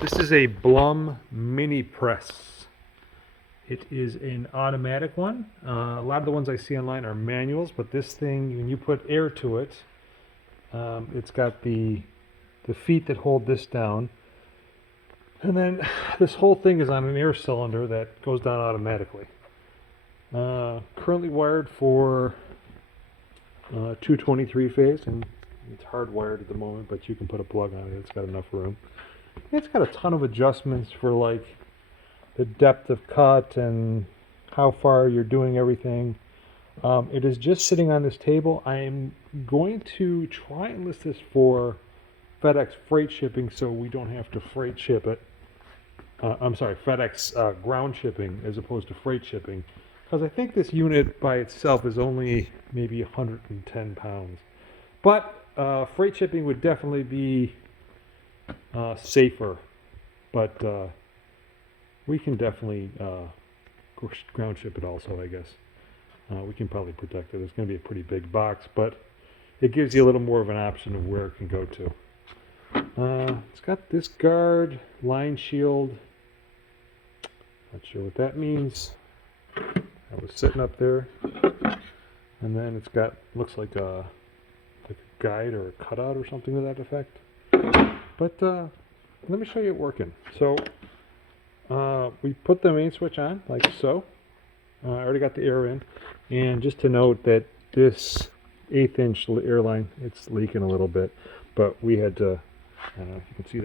This is a Blum mini press. It is an automatic one. A lot of the ones I see online are manuals, but this thing, when you put air to it, it's got the feet that hold this down. And then this whole thing is on an air cylinder that goes down automatically. Currently wired for 223 phase, and it's hardwired at the moment, but you can put a plug on it. It's got enough room. It's got a ton of adjustments for like the depth of cut and how far you're doing everything. It is just sitting on this table. I'm going to try and list this for FedEx freight shipping, so we don't have to freight ship it. I'm sorry, FedEx ground shipping as opposed to freight shipping, because I think this unit by itself is only maybe 110 pounds. But freight shipping would definitely be safer, but we can definitely ground ship it also, I guess. We can probably protect it. It's going to be a pretty big box, but it gives you a little more of an option of where it can go to. It's got this guard, line shield. Not sure what that means. I was sitting up there. And then it's got, looks like a guide or a cutout or something to that effect. But let me show you it working. So we put the main switch on like so. I already got the air in. And just to note that this 1/8 inch air line, it's leaking a little bit, but we had to, I don't know if you can see that.